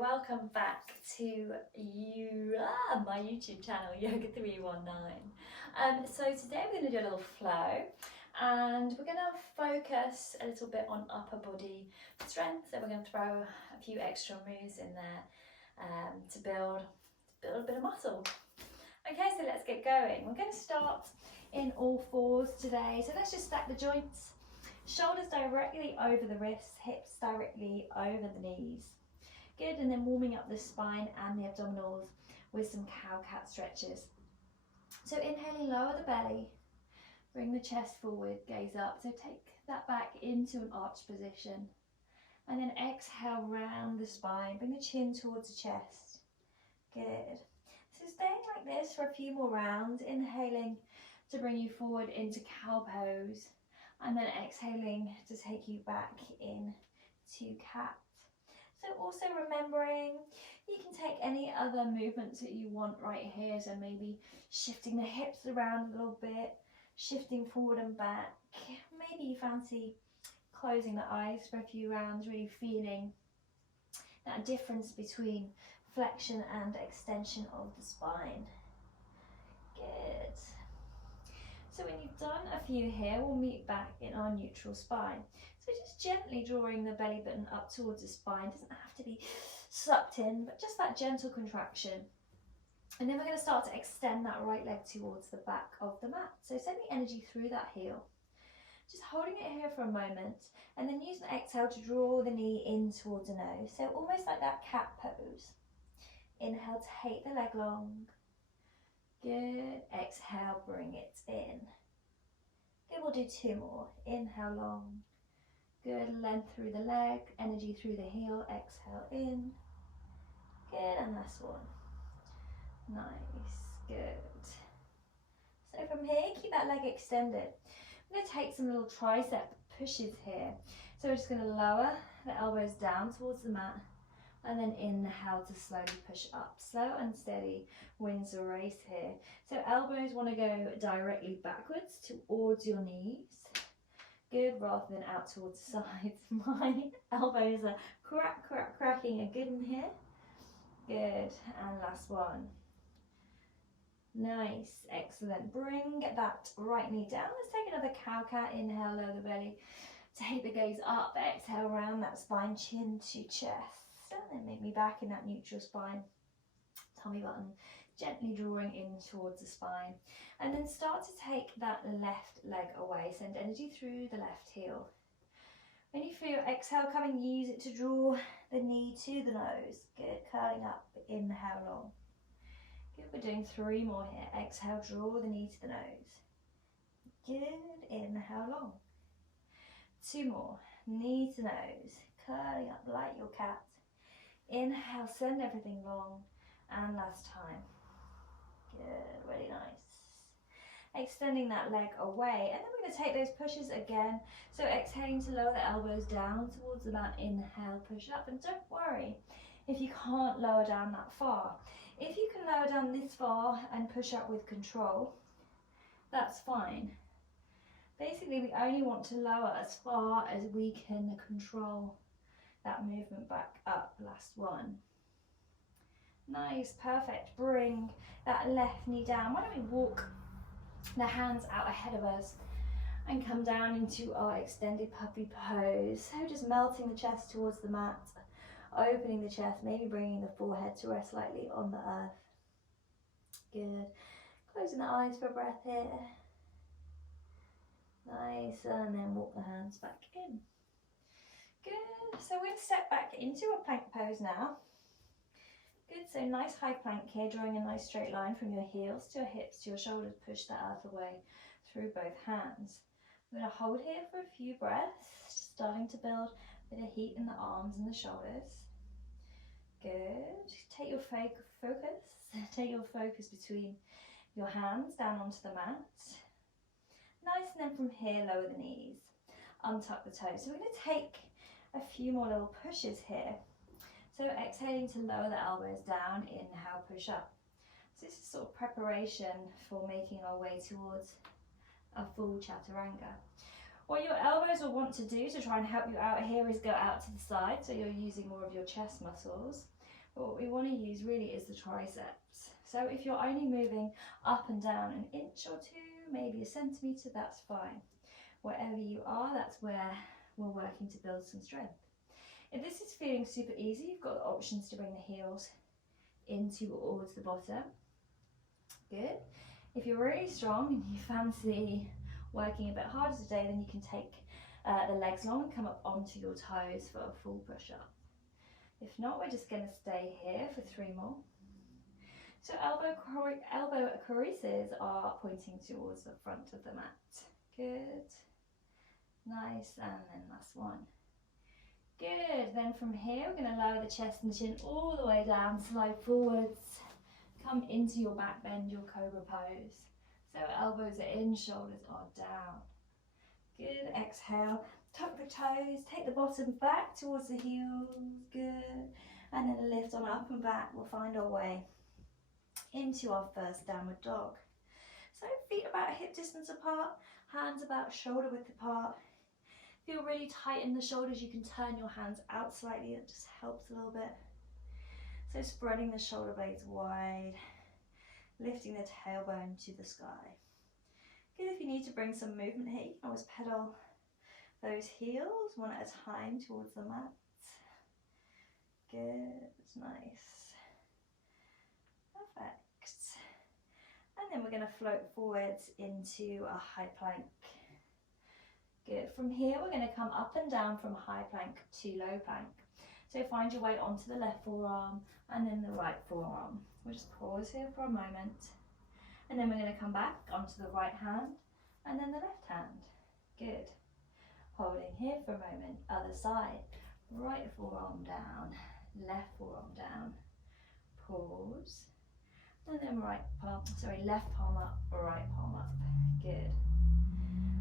welcome back to my YouTube channel, Yoga319. So today we're going to do a little flow and we're going to focus a little bit on upper body strength. So we're going to throw a few extra moves in there to build a bit of muscle. Okay, so let's get going. We're going to start in all fours today. So let's just stack the joints. Shoulders directly over the wrists, hips directly over the knees. Good, and then warming up the spine and the abdominals with some cow-cat stretches. So inhaling, lower the belly, bring the chest forward, gaze up. So take that back into an arch position. And then exhale, round the spine, bring the chin towards the chest. Good. So staying like this for a few more rounds, inhaling to bring you forward into cow pose. And then exhaling to take you back into cat. So also remembering you can take any other movements that you want right here. So maybe shifting the hips around a little bit, shifting forward and back. Maybe you fancy closing the eyes for a few rounds, really feeling that difference between flexion and extension of the spine. Good. So when you've done a few here, we'll meet back in our neutral spine. So just gently drawing the belly button up towards the spine. Doesn't have to be sucked in, but just that gentle contraction. And then we're going to start to extend that right leg towards the back of the mat. So send the energy through that heel. Just holding it here for a moment, and then use an exhale to draw the knee in towards the nose. So almost like that cat pose. Inhale, take the leg long. Good. Exhale, bring it in. Good, we'll do two more. Inhale long. Good, length through the leg, energy through the heel. Exhale in. Good, and last one. Nice, good. So from here, keep that leg extended. I'm going to take some little tricep pushes here. So we're just going to lower the elbows down towards the mat. And then inhale to slowly push up. Slow and steady wins the race here. So elbows want to go directly backwards towards your knees. Good, rather than out towards the sides. My elbows are cracking a good in here. Good, and last one. Nice, excellent. Bring that right knee down. Let's take another cow-cat. Inhale, lower the belly. Take the gaze up. Exhale, round that spine, chin to chest. And then meet me back in that neutral spine. Tummy button gently drawing in towards the spine. And then start to take that left leg away. Send energy through the left heel. When you feel your exhale coming, use it to draw the knee to the nose. Good, curling up. Inhale long. Good, we're doing three more here. Exhale, draw the knee to the nose. Good, inhale long. Two more. Knee to nose. Curling up like your cat. Inhale, send everything long, and last time. Good, really nice. Extending that leg away, and then we're going to take those pushes again. So exhaling to lower the elbows down towards the mat. Inhale, push up, and don't worry if you can't lower down that far. If you can lower down this far and push up with control, that's fine. Basically, we only want to lower as far as we can control that movement back up. Last one. Nice, perfect. Bring that left knee down. Why don't we walk the hands out ahead of us and come down into our extended puppy pose. So just melting the chest towards the mat, opening the chest, maybe bringing the forehead to rest lightly on the earth. Good. Closing the eyes for a breath here. Nice, and then walk the hands back in. Good, so we're going to step back into a plank pose now. Good, so nice high plank here, drawing a nice straight line from your heels to your hips to your shoulders. Push the earth away through both hands. We're going to hold here for a few breaths, starting to build a bit of heat in the arms and the shoulders. Good, take your focus between your hands down onto the mat. Nice, and then from here, lower the knees, untuck the toes. So we're going to take a few more little pushes here. So exhaling to lower the elbows down, inhale, push up. So this is sort of preparation for making our way towards a full chaturanga. What your elbows will want to do to try and help you out here is go out to the side, so you're using more of your chest muscles. But what we want to use really is the triceps. So if you're only moving up and down an inch or two, maybe a centimetre, that's fine. Wherever you are, that's where we're working to build some strength. If this is feeling super easy, you've got the options to bring the heels in towards the bottom. Good. If you're really strong and you fancy working a bit harder today, then you can take the legs long and come up onto your toes for a full push-up. If not, we're just going to stay here for 3 more. So elbow creases are pointing towards the front of the mat. Good. Nice, and then last one. Good, then from here we're going to lower the chest and chin all the way down, slide forwards, come into your back bend, your cobra pose. So elbows are in, shoulders are down. Good, exhale, tuck the toes, take the bottom back towards the heels, good. And then lift on up and back, we'll find our way into our first downward dog. So feet about hip distance apart, hands about shoulder width apart. Feel really tight in the shoulders, you can turn your hands out slightly, it just helps a little bit. So spreading the shoulder blades wide, lifting the tailbone to the sky. Good, if you need to bring some movement here, you can always pedal those heels one at a time towards the mat. Good, nice. Perfect. And then we're going to float forwards into a high plank. Good. From here, we're going to come up and down from high plank to low plank. So find your way onto the left forearm and then the right forearm. We'll just pause here for a moment. And then we're going to come back onto the right hand and then the left hand. Good. Holding here for a moment. Other side. Right forearm down, left forearm down. Pause. And then left palm up, right palm up. Good.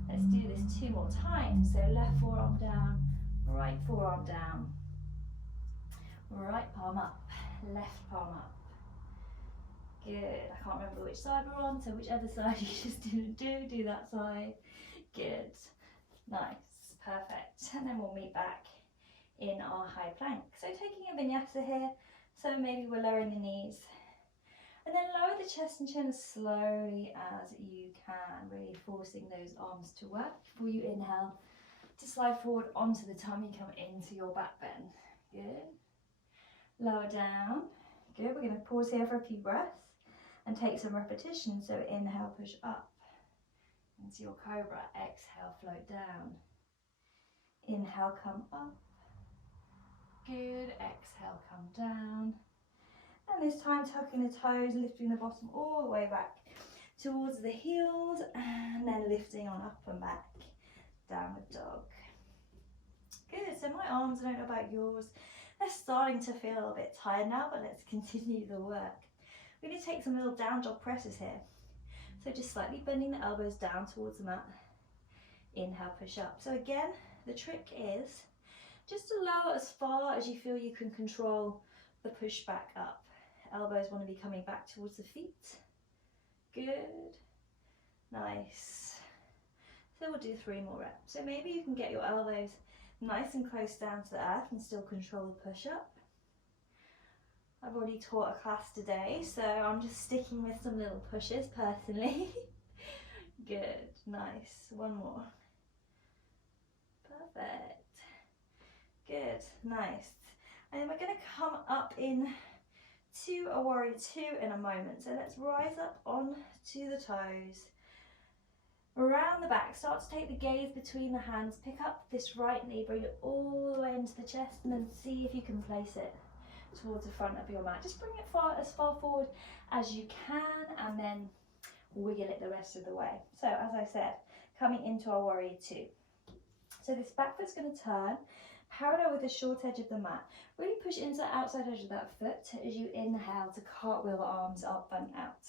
Let's do this 2 more times. So left forearm down, right forearm down. Right palm up, left palm up. Good. I can't remember which side we're on, so whichever side you just didn't do that side. Good. Nice. Perfect. And then we'll meet back in our high plank. So taking a vinyasa here, so maybe we're lowering the knees. And then lower the chest and chin as slowly as you can, really forcing those arms to work before you inhale to slide forward onto the tummy, come into your back bend. Good. Lower down. Good. We're going to pause here for a few breaths and take some repetition. So inhale, push up into your cobra. Exhale, float down. Inhale, come up. Good. Exhale, come down. And this time tucking the toes, lifting the bottom all the way back towards the heels and then lifting on up and back. Downward dog. Good, so my arms, I don't know about yours, they're starting to feel a little bit tired now, but let's continue the work. We're going to take some little down dog presses here. So just slightly bending the elbows down towards the mat. Inhale, push up. So again, the trick is just to lower as far as you feel you can control the push back up. Elbows want to be coming back towards the feet. Good. Nice. So we'll do 3 more reps. So maybe you can get your elbows nice and close down to the earth and still control the push up. I've already taught a class today, so I'm just sticking with some little pushes personally. Good. Nice. 1 more. Perfect. Good. Nice. And then we're going to come up in to a warrior 2 in a moment. So let's rise up onto the toes, around the back, start to take the gaze between the hands, pick up this right knee, bring it all the way into the chest and then see if you can place it towards the front of your mat. Just bring it as far forward as you can and then wiggle it the rest of the way. So as I said, coming into our warrior 2. So this back foot's going to turn parallel with the short edge of the mat. Really push into the outside edge of that foot as you inhale to cartwheel the arms up and out.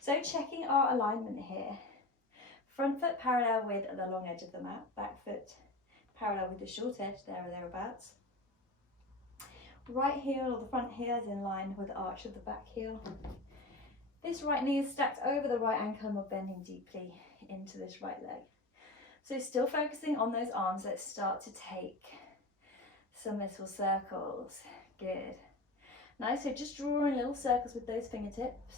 So checking our alignment here. Front foot parallel with the long edge of the mat. Back foot parallel with the short edge, there or thereabouts. Right heel or the front heel is in line with the arch of the back heel. This right knee is stacked over the right ankle and we're bending deeply into this right leg. So still focusing on those arms, let's start to take some little circles. Good. Nice, so just drawing little circles with those fingertips.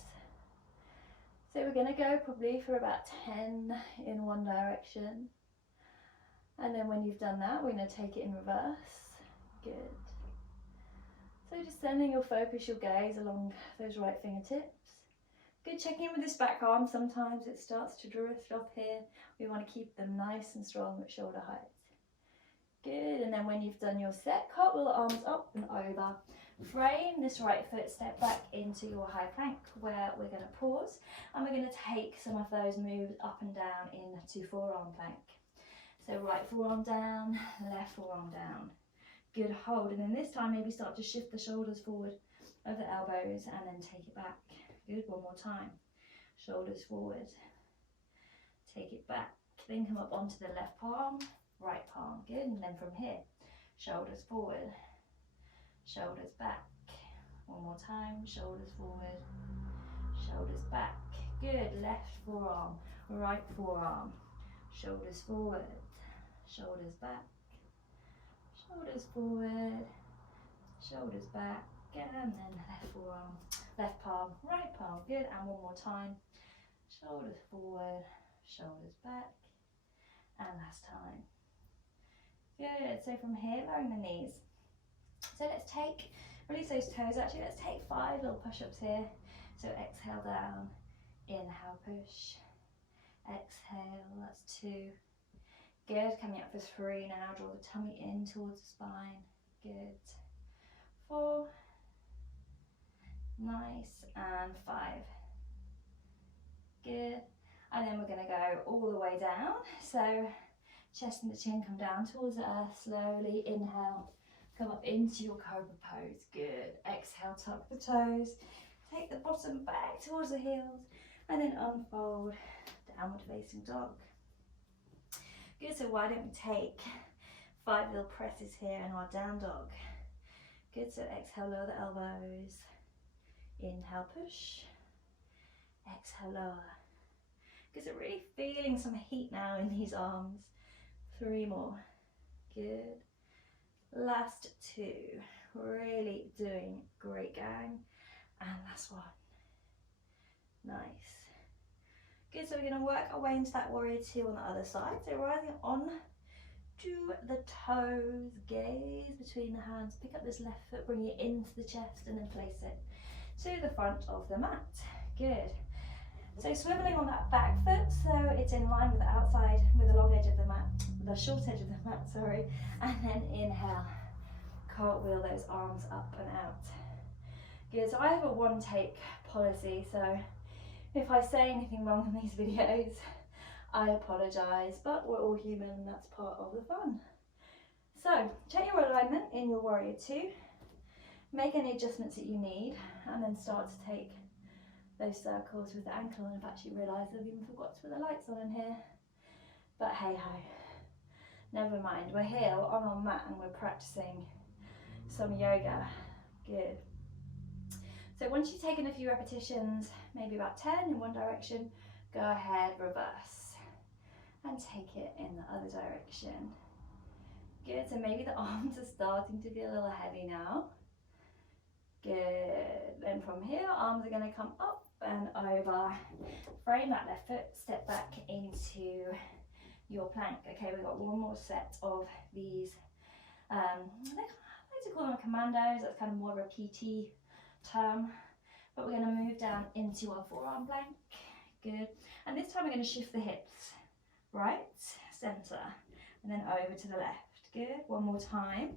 So we're going to go probably for about 10 in one direction. And then when you've done that, we're going to take it in reverse. Good. So just sending your focus, your gaze along those right fingertips. Good, checking in with this back arm. Sometimes it starts to drift off here. We want to keep them nice and strong at shoulder height. Good, and then when you've done your set, cartwheel arms up and over. Frame this right foot, step back into your high plank where we're going to pause and we're going to take some of those moves up and down into forearm plank. So right forearm down, left forearm down. Good, hold, and then this time maybe start to shift the shoulders forward over the elbows and then take it back. Good, one more time. Shoulders forward, take it back, then come up onto the left palm, right palm. Good, and then from here, shoulders forward, shoulders back. One more time, shoulders forward, shoulders back. Good, left forearm, right forearm, shoulders forward, shoulders back, shoulders forward, shoulders back, and then left forearm, left palm, right palm. Good, and one more time, shoulders forward, shoulders back, and last time. Good, so from here, lowering the knees. So let's take, release those toes actually, let's take 5 little push-ups here. So exhale down, inhale push, exhale, that's 2. Good, coming up for 3 now, draw the tummy in towards the spine. Good, 4, nice, and 5. Good, and then we're going to go all the way down. So chest and the chin come down towards the earth, slowly inhale, come up into your cobra pose. Good, exhale, tuck the toes, take the bottom back towards the heels, and then unfold, downward facing dog. Good, so why don't we take 5 little presses here in our down dog. Good, so exhale, lower the elbows, inhale, push, exhale, lower. Good, so really feeling some heat now in these arms. 3 more, good. Last 2, really doing great, gang. And last 1, nice. Good, so we're going to work our way into that warrior 2 on the other side. So rising on to the toes, gaze between the hands, pick up this left foot, bring it into the chest and then place it to the front of the mat. Good. So swiveling on that back foot, so it's in line with the outside, with the long edge of the mat, the short edge of the mat, sorry. And then inhale, cartwheel those arms up and out. Good, so I have a 1 take policy, so if I say anything wrong in these videos, I apologise, but we're all human and that's part of the fun. So check your alignment in your warrior 2, make any adjustments that you need, and then start to take those circles with the ankle. And I've actually realised I've even forgot to put the lights on in here, but hey ho, never mind, we're here on our mat and we're practicing some yoga. Good. So once you've taken a few repetitions, maybe about 10 in one direction, go ahead, reverse and take it in the other direction. Good, so maybe the arms are starting to feel a little heavy now. Good, then from here, arms are going to come up and over. Frame that left foot, step back into your plank. Okay, we've got 1 more set of these, I like to call them commandos, that's kind of more of a PT term, but we're going to move down into our forearm plank. Good, and this time we're going to shift the hips, right, center, and then over to the left. Good, 1 more time,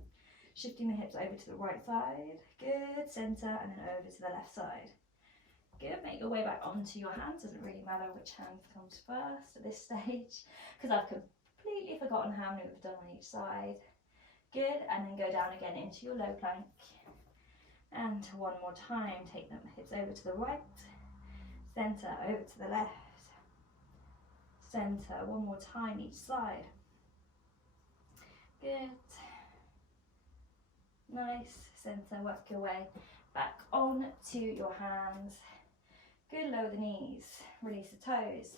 shifting the hips over to the right side. Good, center, and then over to the left side. Good, make your way back onto your hands. Doesn't really matter which hand comes first at this stage, because I've completely forgotten how many we've done on each side. Good, and then go down again into your low plank. And 1 more time, take them hips over to the right, center, over to the left, center, 1 more time each side. Good, nice, center, work your way back on to your hands. Good, lower the knees, release the toes.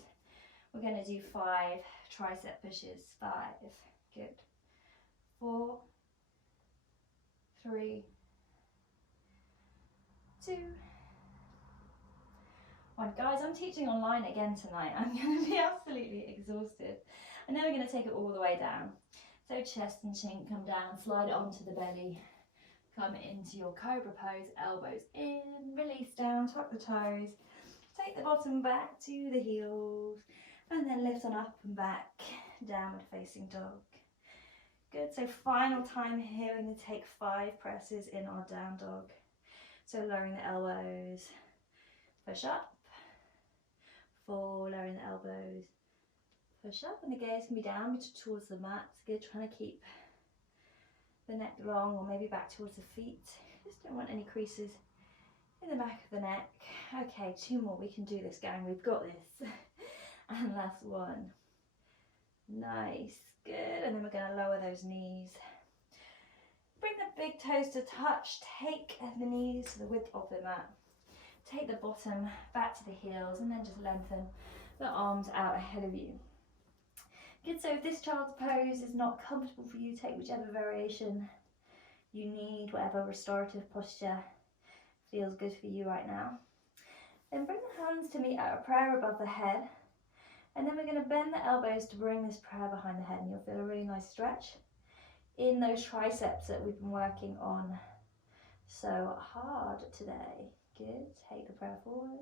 We're going to do 5 tricep pushes. 5, good, 4, 3, 2, 1. Guys, I'm teaching online again tonight. I'm going to be absolutely exhausted. And then we're going to take it all the way down. So chest and chin come down, slide it onto the belly. Come into your cobra pose, elbows in, release down, tuck the toes. Take the bottom back to the heels. And then lift on up and back, downward facing dog. Good, so final time here, we're going to take 5 presses in our down dog. So lowering the elbows, push up, 4, lowering the elbows, push up, and the gaze can be down towards the mat. It's good, trying to keep the neck long, or maybe back towards the feet. Just don't want any creases in the back of the neck. Okay, 2 more, we can do this, gang, we've got this. And last one. Nice, good, and then we're going to lower those knees. Bring the big toes to touch, take the knees to the width of the mat. Take the bottom back to the heels, and then just lengthen the arms out ahead of you. Good, so if this child's pose is not comfortable for you, take whichever variation you need, whatever restorative posture feels good for you right now. Then bring the hands to meet at a prayer above the head, and then we're going to bend the elbows to bring this prayer behind the head, and you'll feel a really nice stretch in those triceps that we've been working on so hard today. Good, take the prayer forward,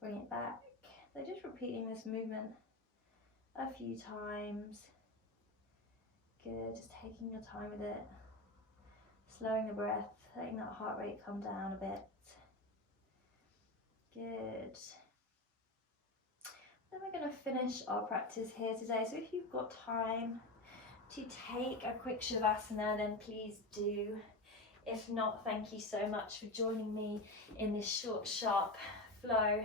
bring it back. So just repeating this movement a few times. Good, just taking your time with it, slowing the breath, letting that heart rate come down a bit. Good. Then we're going to finish our practice here today. So if you've got time to take a quick Shavasana, then please do. If not, thank you so much for joining me in this short, sharp flow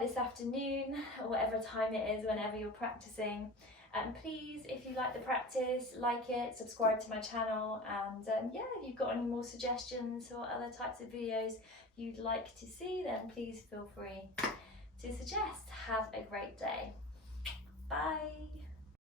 this afternoon, or whatever time it is, whenever you're practicing. And please, if you like the practice, like it, subscribe to my channel, and yeah, if you've got any more suggestions or other types of videos you'd like to see, then please feel free to suggest. Have a great day. Bye.